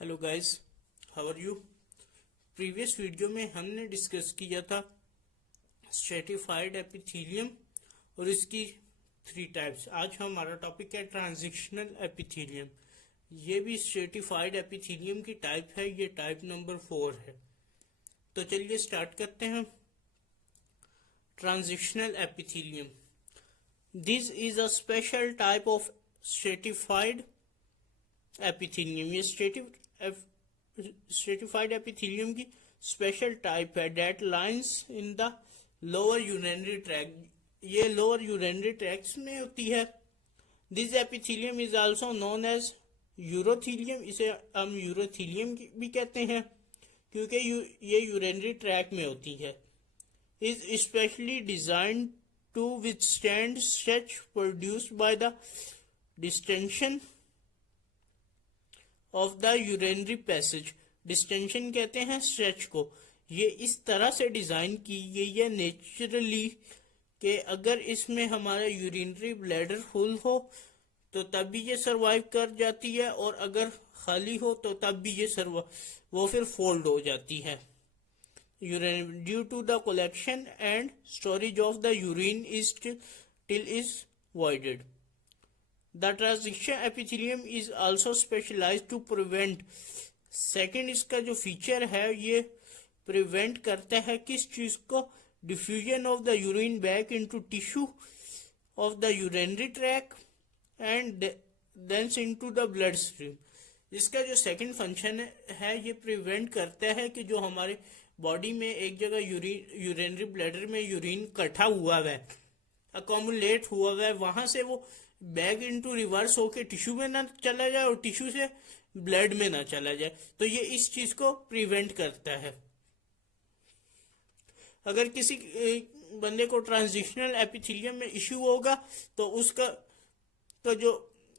Hello guys, how are you. Previous video में हमने discuss किया था स्ट्रेटिफाइड एपिथेलियम और इसकी थ्री टाइप्स। आज हमारा टॉपिक है ट्रांजिशनल एपिथेलियम। ये भी स्ट्रेटिफाइड एपिथेलियम की टाइप है, ये टाइप नंबर 4 है। तो चलिए स्टार्ट करते हैं। Transitional epithelium, this is a special type of stratified epithelium. ये स्ट्रेटिफाइड एपिथेलियम की स्पेशल टाइप है that lines in the lower urinary tract. ये लोअर यूरिनरी ट्रैक्ट में होती है। This epithelium is also known as urothelium. इसे हम urothelium भी कहते हैं क्योंकि ये यूरिनरी ट्रैक्ट में होती है। Is specially designed to withstand stretch produced by the distension of the urinary passage. Distension कहते हैं स्ट्रेच को। ये इस तरह से डिजाइन की गई है नेचुरली कि अगर इसमें हमारा यूरिनरी ब्लैडर फुल हो तो तब भी ये सरवाइव कर जाती है, और अगर खाली हो तो तब भी ये वो फिर फोल्ड हो जाती है। Urine due to the collection and storage of the urine is till is voided. The transition epithelium is also specialized to prevent। Second इसका जो फीचर है ये प्रिवेंट करता है किस चीज को, diffusion of the urine back into tissue of the urinary track and thence into the blood stream. इसका जो सेकंड फंक्शन है ये प्रिवेंट करता है कि जो हमारे बॉडी में एक जगह यूरिनरी ब्लैडर में यूरिन इकट्ठा हुआ है, अकोमुलेट हुआ है, वहां से वो बैक इनटू रिवर्स होके टिश्यू में ना चला जाए और टिश्यू से ब्लड में ना चला जाए। तो ये इस चीज को प्रिवेंट करता है। अगर किसी बंदे को ट्रांजिशनल एपिथेलियम में इश्यू होगा तो उसका तो जो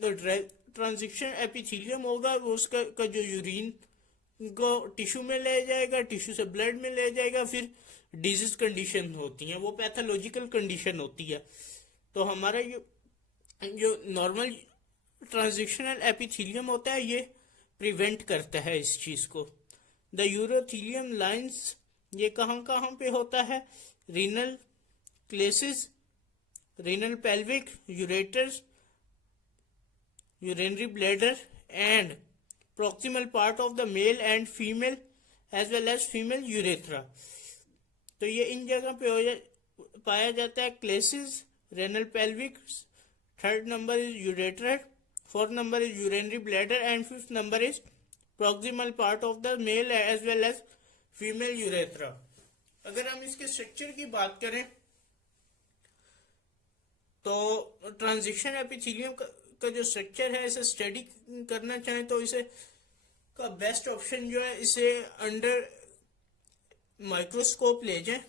ट्रांजिशन एपिथेलियम होगा वो उसका जो यूरिन को टिश्यू में ले जाएगा, टिश्यू से ब्लड में ले जाएगा, फिर डिजीज कंडीशन होती है, वो पैथोलॉजिकल कंडीशन होती है। तो हमारा ये जो नॉर्मल ट्रांजिशनल एपिथेलियम होता है ये प्रिवेंट करता है इस चीज को। द यूरोथेलियम लाइंस, ये कहाँ कहाँ पे होता है, renal calyces, renal pelvic, ureters, urinary bladder and proximal part of the male and female as well as female urethra। तो ये इन जगह पे पाया जाता है calyces, renal pelvic, third number is ureter, fourth number is urinary bladder and fifth number is proximal part of the male as well as female urethra। अगर हम इसके स्ट्रक्चर की बात करें तो ट्रांजिशन एपिथेलियम का जो स्ट्रक्चर है इसे स्टडी करना चाहें तो इसे का बेस्ट ऑप्शन जो है इसे अंडर माइक्रोस्कोप ले जाएं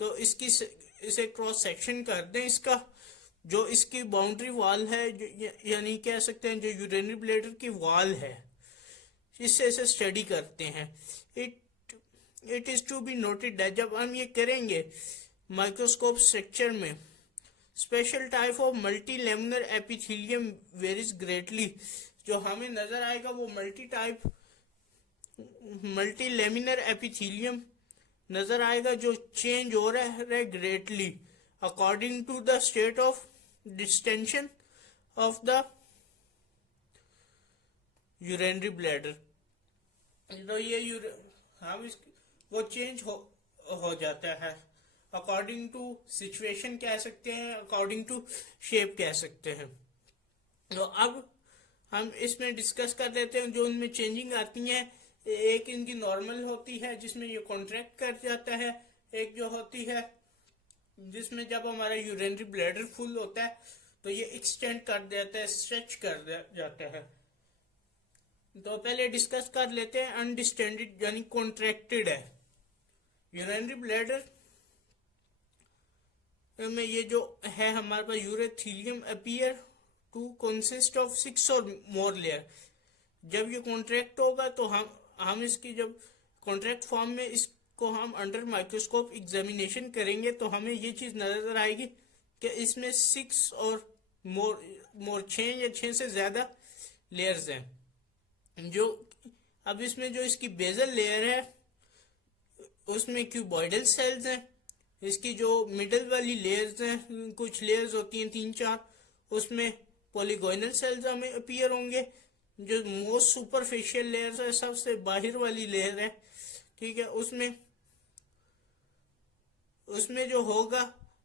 तो इसे क्रॉस सेक्शन कर दें। इसका जो इसकी बाउंड्री वॉल है, यानी कह सकते हैं जो यूरिनरी ब्लैडर की वॉल है, इससे इसे स्टडी करते हैं। It is to be noted है जब हम ये करेंगे माइक्रोस्कोप स्ट्रक्चर में, special type of multi laminar epithelium varies greatly. जो हमें नजर आएगा वो मल्टी लेमिनर एपिथेलियम नजर आएगा जो चेंज हो रहा है greatly according to the state of distension of the urinary bladder. तो ये वो चेंज हो जाता है अकॉर्डिंग टू सिचुएशन कह सकते हैं, अकॉर्डिंग टू शेप कह सकते हैं। तो अब हम इसमें डिस्कस कर लेते हैं जो उनमें चेंजिंग आती है। एक इनकी नॉर्मल होती है जिसमें ये कॉन्ट्रैक्ट कर जाता है, एक जो होती है जिसमें जब हमारा यूरिनरी ब्लैडर फुल होता है तो ये एक्सटेंड कर देता है, स्ट्रेच कर जाता है। तो पहले डिस्कस कर लेते हैं अनडिस्टेंडेड यानी कॉन्ट्रैक्टेड है। यूरिनरी ब्लैडर में ये जो है हमारे पास urothelium appear to consist of 6 और मोर लेयर। जब ये कॉन्ट्रैक्ट होगा तो हम इसकी जब कॉन्ट्रैक्ट फॉर्म में इसको हम अंडर माइक्रोस्कोप एग्जामिनेशन करेंगे तो हमें ये चीज नजर आएगी कि इसमें 6 और मोर 6 या 6 से ज्यादा लेयर्स हैं जो अब इसमें जो इसकी बेजल लेयर है उसमें क्यूबॉइडल सेल्स हैं। इसकी जो मिडल वाली लेयर्स हैं, कुछ लेयर्स होती हैं 3-4, उसमें पॉलीगोनल सेल्स हमें अपीयर होंगे। जो मोस्ट सुपरफिशियल लेयर्स है, सबसे बाहर वाली लेयर है, ठीक है, उसमें जो होगा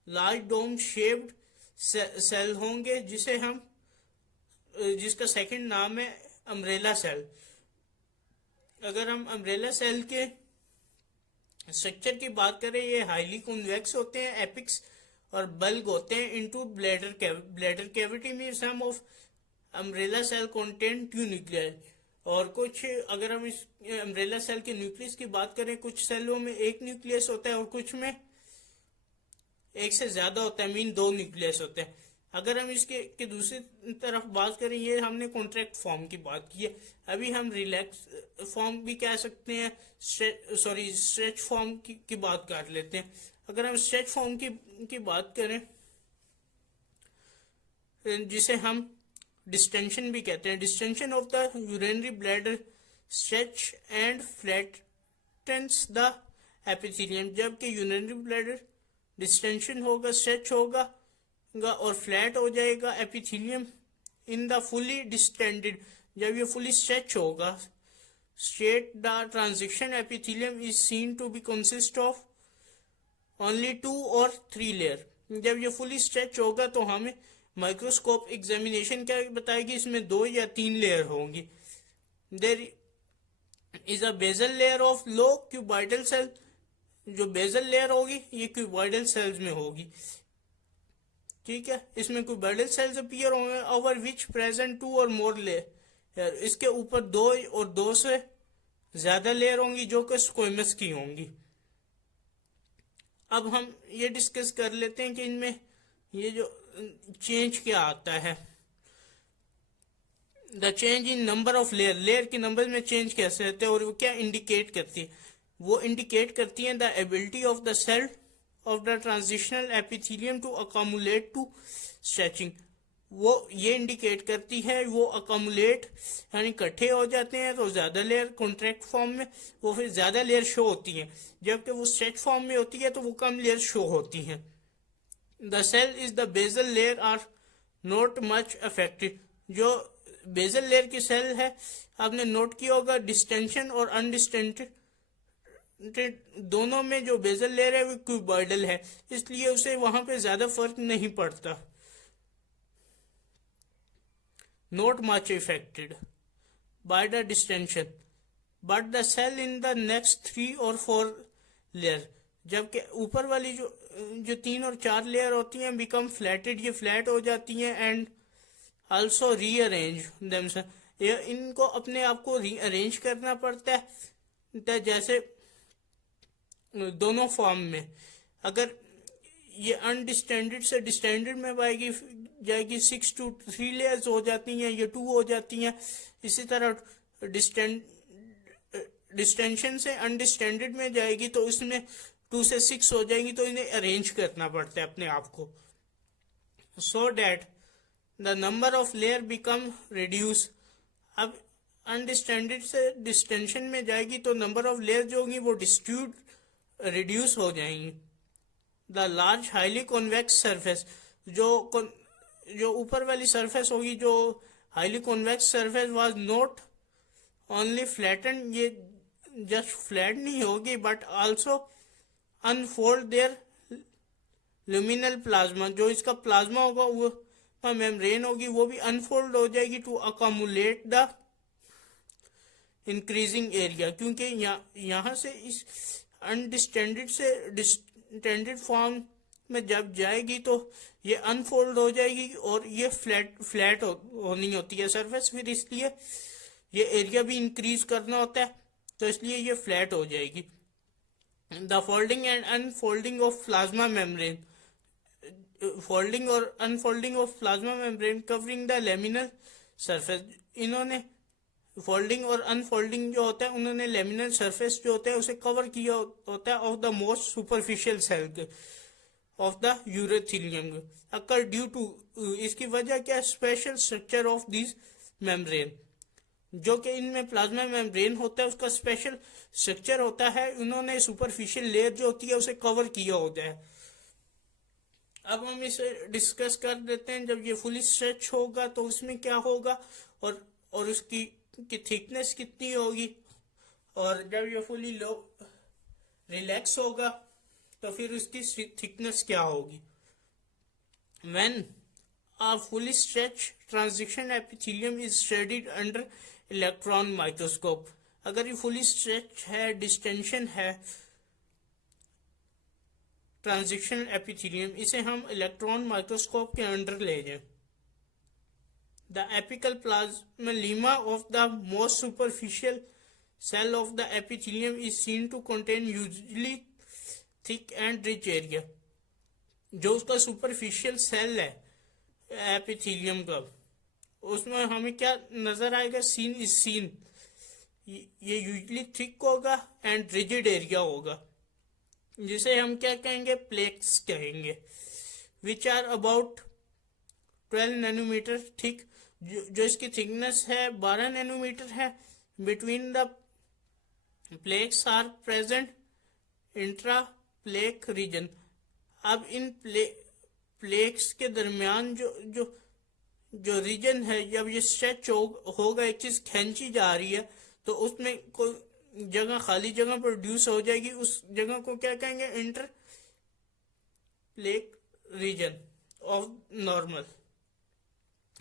लार्ज डोम शेप्ड सेल होंगे, जिसका सेकंड नाम है अम्ब्रेला सेल। अगर हम अम्ब्रेला सेल के स्ट्रक्चर की बात करें, ये हाईली कॉन्वेक्स होते हैं, एपिक्स और बल्ग होते हैं इनटू ब्लैडर कैविटी में। Some of umbrella cell contain 2 nuclear. और कुछ, अगर हम इस अम्ब्रेला सेल के न्यूक्लियस की बात करें, कुछ सेलों में 1 न्यूक्लियस होता है और कुछ में 1 से ज्यादा होता है, मीन 2 न्यूक्लियस होते हैं। अगर हम इसके दूसरी तरफ बात करें, ये हमने कॉन्ट्रैक्ट फॉर्म की बात की है, अभी हम रिलैक्स फॉर्म भी कह सकते हैं, स्ट्रेच फॉर्म की बात कर लेते हैं। अगर हम स्ट्रेच फॉर्म की बात करें, जिसे हम डिस्टेंशन भी कहते हैं, distension of the urinary bladder stretch and flattens the epithelium. जबकि यूरिनरी ब्लैडर डिस्टेंशन होगा, स्ट्रेच होगा और फ्लैट हो जाएगा epithelium in the fully distended. जब ये फुली स्ट्रेच होगा, straight the transition epithelium is seen to be consist of only 2 or 3 layer. जब ये फुली स्ट्रेच होगा तो हमें माइक्रोस्कोप एग्जामिनेशन क्या बताएगी, इसमें 2 या 3 लेयर होंगी। There is a basal layer of low cuboidal cell. जो बेजल लेयर होगी ये क्यूबॉइडल सेल्स में होगी, ठीक है। इसमें क्यूबॉइडल सेल्स अपीयर होंगे over which present 2 or more layer. इसके ऊपर 2 और 2 से ज्यादा लेयर होंगी जो कि स्क्वेमस की होंगी। अब हम ये डिस्कस कर लेते हैं कि इनमें ये जो चेंज क्या आता है, the change in number of layer के नंबर में चेंज कैसे होते हैं और वो क्या इंडिकेट करती है। वो इंडिकेट करती है the ability of the cell of the transitional epithelium to accommodate to stretching. वो ये इंडिकेट करती है, वो अकोमुलेट यानी इकट्ठे हो जाते हैं तो ज्यादा लेयर कॉन्ट्रैक्ट फॉर्म में, वो फिर ज्यादा लेयर शो होती हैं। जबकि वो स्ट्रेच फॉर्म में होती है तो वो कम लेयर शो होती हैं। The cell is the basal layer are not much affected. जो बेजल लेयर की सेल है, आपने नोट किया होगा, डिस्टेंशन और अनडिस्टेंटेड दोनों में जो बेजल लेयर है वो क्यूबॉइडल है, इसलिए उसे वहां पे ज्यादा फर्क नहीं पड़ता। Not much effected by the distension but the cell in the next 3 or 4 layer. जबकि ऊपर वाली जो 3 और 4 लेयर होती हैं बिकम फ्लैटेड, ये फ्लैट हो जाती हैं एंड आल्सो रीअरेंज देमसेल्फ। इनको अपने आप को रीअरेंज करना पड़ता है, जैसे दोनों फॉर्म में। अगर ये अनडिस्टेंडेड से डिस्टेंडेड में जाएगी 6 to 3 लेयर्स हो जाती हैं, ये 2 हो जाती हैं। इसी तरह डिस्टेंशन से अनडिस्टेंडेड में जाएगी तो उसमें 2 से 6 हो जाएगी, तो इन्हें अरेंज करना पड़ता है अपने आप को, so that the number of layer become reduce. अब अनडिस्टेंडेड से डिस्टेंशन में जाएगी तो नंबर ऑफ लेयर जो होंगी वो रिड्यूस हो जाएंगी। The large highly convex surface, जो ऊपर वाली सरफेस होगी, जो highly convex surface was not only flatten, ये जस्ट फ्लैट नहीं होगी but also unfold their luminal plasma. जो इसका प्लाज्मा होगा वो मेम्ब्रेन होगी, वो भी अनफोल्ड हो जाएगी to accommodate the increasing area. क्योंकि यहाँ से इस अनडिस्टेंडेड से डिस्टेंडेड फॉर्म में जब जाएगी तो ये अनफोल्ड हो जाएगी और ये फ्लैट होनी होती है सरफेस, फिर इसलिए ये एरिया भी इंक्रीज करना होता है, तो इसलिए ये फ्लैट हो जाएगी। The folding and unfolding of plasma membrane, folding और unfolding of plasma membrane covering the luminal surface. इन्होंने फोल्डिंग और अनफोल्डिंग जो होता है, उन्होंने लेमिनल सरफेस जो होता है उसे कवर किया होता है of the most superficial cell of the urothelium occur due to, इसकी वजह क्या, special structure of this membrane. जो कि इनमें प्लाज्मा मेम्ब्रेन होता है, उसका स्पेशल स्ट्रक्चर होता है, उन्होंने सुपरफिशियल लेयर जो होती है उसे कवर किया होता है। अब हम इसे डिस्कस कर देते हैं। जब ये फुली स्ट्रेच होगा तो उसमें क्या होगा और उसकी थिकनेस कितनी होगी, और जब ये फुली लो रिलैक्स होगा तो फिर उसकी थिकनेस क्या होगी। When a fully stretched transition epithelium is studied under electron microscope, अगर ये फुली स्ट्रेच है, डिस्टेंशन है ट्रांजिशन एपिथेलियम, इसे हम इलेक्ट्रॉन माइक्रोस्कोप के अंडर ले जाएं। The apical plasma of the most superficial cell of the epithelium is seen to contain usually thick and rich area। जो उसका सुपरफिशियल सेल है एपिथेलियम का, उसमें हमें क्या नजर आएगा, सीन इज सीन, ये यूजली थिक होगा एंड रिजिड एरिया होगा, जिसे हम क्या कहेंगे, प्लेक्स कहेंगे, which are about 12 nanometre thick, जो इसकी थिकनेस है 12 नैनोमीटर है। Between the plaques are present intra plaque region. अब इन प्लेक्स के दरमियान जो रीजन है, जब ये स्ट्रेच होगा, एक चीज खींची जा रही है तो उसमें कोई जगह, खाली जगह प्रोड्यूस हो जाएगी, उस जगह को क्या कहेंगे, inter plaque region of normal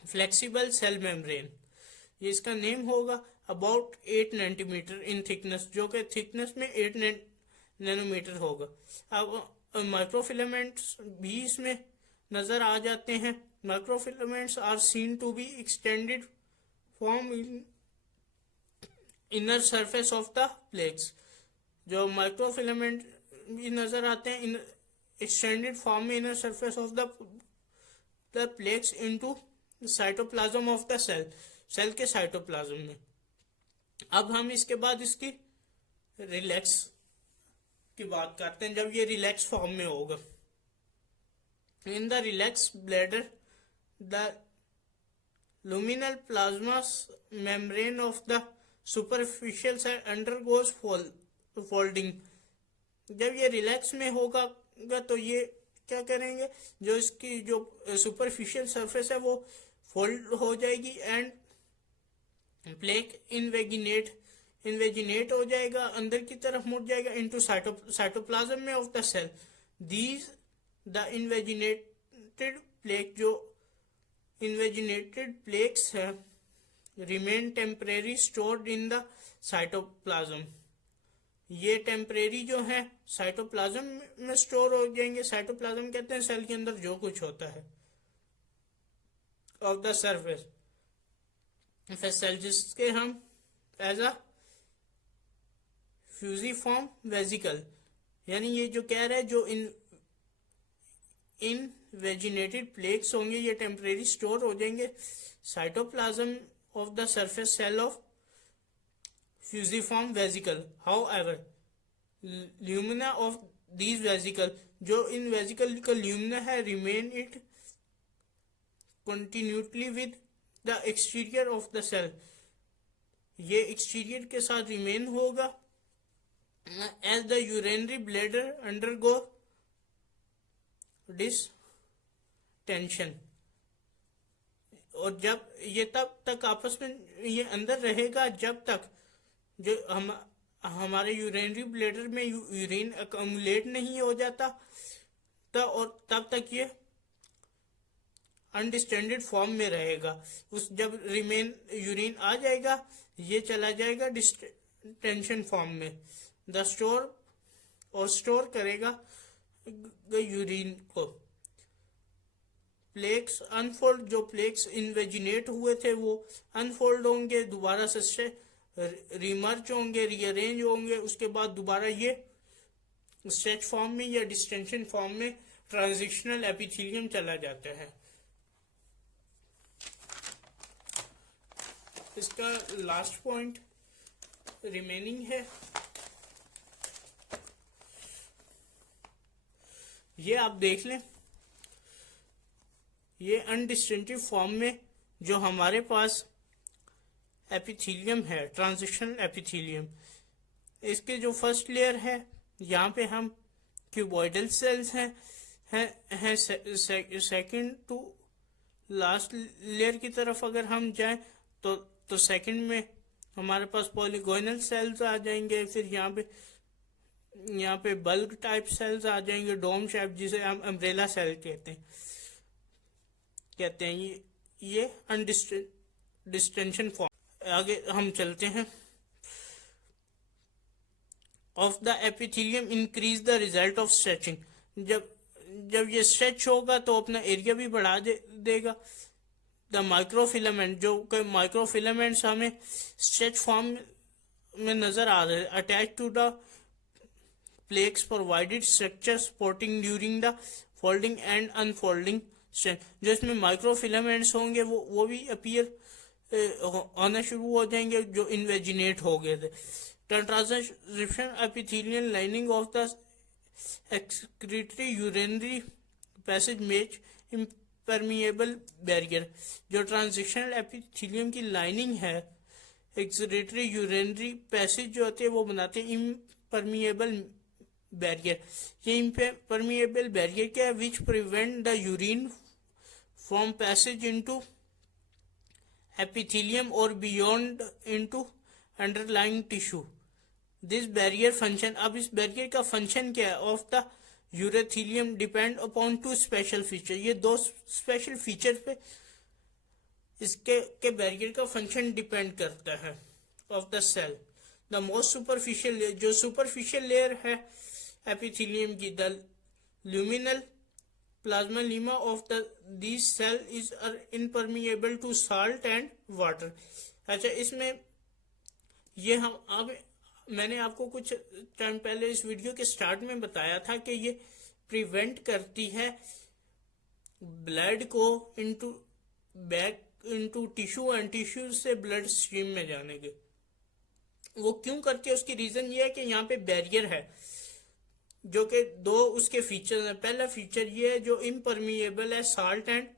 flexible cell membrane, ये इसका नेम होगा। अबाउट 8 नैनोमीटर इन थिकनेस, जो कि थिकनेस में 8 नैनोमीटर होगा। अब माइक्रोफिलामेंट्स भी इसमें नजर आ जाते हैं। Microfilaments are seen to be extended from inner surface of the plaques, जो माइक्रोफिलामेंट भी नजर आते हैं एक्सटेंडेड फॉर्म में inner surface of the plaques into cytoplasm of the cell के साइटोप्लाज्म में। अब हम इसके बाद इसकी रिलैक्स की बात करते हैं। जब ये रिलैक्स फॉर्म में होगा, in the relax bladder the luminal plasma membrane of the superficial side undergoes folding। जब ये रिलैक्स में होगा तो ये क्या करेंगे, जो इसकी जो सुपरफिशियल सरफेस है वो फोल्ड हो जाएगी एंड प्लेक इन्वेजिनेट हो जाएगा, अंदर की तरफ मुड़ जाएगा इनटू साइटोप्लाज्म में of the cell. These the invaginated plaque, जो इन्वेजिनेटेड प्लेक्स है, remain temporary stored in the cytoplasm. ये टेम्परेरी जो है साइटोप्लाज्म में स्टोर हो जाएंगे। साइटोप्लाज्म कहते हैं सेल के अंदर जो कुछ होता है ऑफ द सरफेस सेल, जिसके हम एज अ फ्यूजिफॉर्म वेजिकल, यानी ये जो कह रहा है, जो इन वेजिनेटेड प्लेक्स होंगे ये टेम्परेरी स्टोर हो जाएंगे cytoplasm of the surface cell of fusiform vesicle. However lumina of these vesicle, जो इन वेजिकल का ल्यूमिना है, remain it continuously with the exterior of the cell, ये एक्सटीरियर के साथ रिमेन होगा। As the urinary bladder undergo distension, और जब ये तब तक आपस में ये अंदर रहेगा जब तक जो हमारे यूरिनरी ब्लैडर में यूरिन अक्यूमुलेट नहीं हो जाता, और तब तक ये अनडिस्टेंडेड फॉर्म में रहेगा। उस जब यूरिन आ जाएगा ये चला जाएगा डिस्टेंशन फॉर्म में। द स्टोर करेगा यूरिन को। प्लेक्स अनफोल्ड, जो प्लेक्स इन्वेजिनेट हुए थे वो अनफोल्ड होंगे, दोबारा से रिमर्ज होंगे, रीअरेंज होंगे, उसके बाद दोबारा ये स्ट्रेच फॉर्म में या डिस्टेंशन फॉर्म में ट्रांजिशनल एपिथेलियम चला जाता है। इसका लास्ट पॉइंट रिमेनिंग है, ये आप देख लें। ये अनडिस्टिंक्टिव फॉर्म में जो हमारे पास एपिथेलियम है, ट्रांजिशनल एपिथेलियम। इसके जो फर्स्ट लेयर है यहाँ पे हम क्यूबॉइडल सेल्स हैं सेकंड टू लास्ट लेयर की तरफ अगर हम जाएं तो सेकंड में हमारे पास पॉलीगोनल सेल्स आ जाएंगे, फिर यहाँ पे बल्क टाइप सेल्स आ जाएंगे, डोम शेप जिसे हम अम्ब्रेला सेल कहते हैं। ये अनडिस्टेंशन फॉर्म। आगे हम चलते हैं। Of the epithelium increase the result of stretching. जब ये स्ट्रेच होगा तो अपना एरिया भी बढ़ा देगा। द माइक्रोफिलामेंट, जो माइक्रोफिलामेंट्स हमें स्ट्रेच फॉर्म में नजर आ रहे हैं, attach to the plaques provided structure supporting during the folding and unfolding stretch. जो इसमें माइक्रोफिलामेंट्स होंगे वो भी अपीयर होना शुरू हो जाएंगे, जो इन्वेजिनेट हो गए थे। Transition epithelial lining of the excretory urinary passage make impermeable barrier. जो ट्रांजिशनल एपिथेलियम की लाइनिंग है, एक्सक्रीटरी यूरिनरी पैसेज जो होते हैं वो बनाते हैं इम्परमिएबल बैरियर। ये इम्परमिएबल बैरियर क्या है? विच prevent the urine from passage into epithelium or beyond into underlying tissue. This barrier function, अब इस बैरियर का फंक्शन क्या है? Of the urothelium depend upon two special feature. ये दो स्पेशल फीचर पे इसके के बैरियर का फंक्शन डिपेंड करता है of the cell. The most superficial layer, जो सुपरफिशियल लेयर है एपिथेलियम की, the luminal plasmalemma of these cell is impermeable to salt and water। अच्छा, इसमें ये मैंने आपको कुछ टाइम पहले इस वीडियो के स्टार्ट में बताया था कि ये प्रिवेंट करती है ब्लड को इनटू टिश्यू एंड टिश्यू से ब्लड स्ट्रीम में जाने के। वो क्यों करती है? उसकी रीजन ये है कि यहाँ पे बैरियर है, जो कि दो उसके फीचर्स हैं। पहला फीचर ये है जो इम्परमिएबल है साल्ट एंड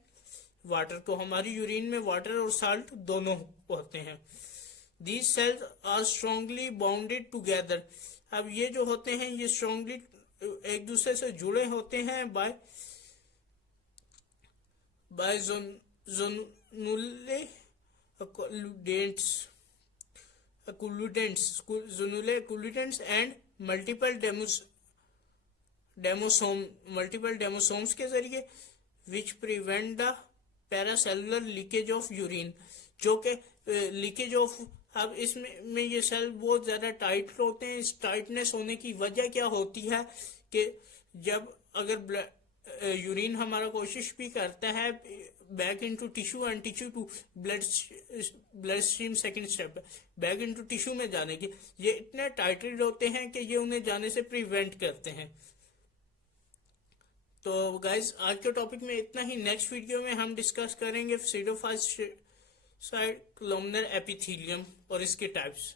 वाटर को। हमारी यूरिन में वाटर और साल्ट दोनों होते हैं। These cells are strongly bounded together. अब ये जो होते हैं ये स्ट्रांगली एक दूसरे से जुड़े होते हैं by zonulae and multiple desmosomes के जरिए, which prevent the paracellular leakage of urine. जो कि लीकेज ऑफ, अब इसमें ये सेल बहुत ज्यादा टाइट होते हैं। इस टाइटनेस होने की वजह क्या होती है कि जब अगर यूरिन हमारा कोशिश भी करता है back into tissue and tissue to blood stream, second step back into tissue में जाने की, ये इतने टाइटेड होते हैं कि ये उन्हें जाने से प्रिवेंट करते हैं। तो गाइज आज के टॉपिक में इतना ही। नेक्स्ट वीडियो में हम डिस्कस करेंगे सीडोफाइट कॉलमनर एपिथेलियम और इसके टाइप्स।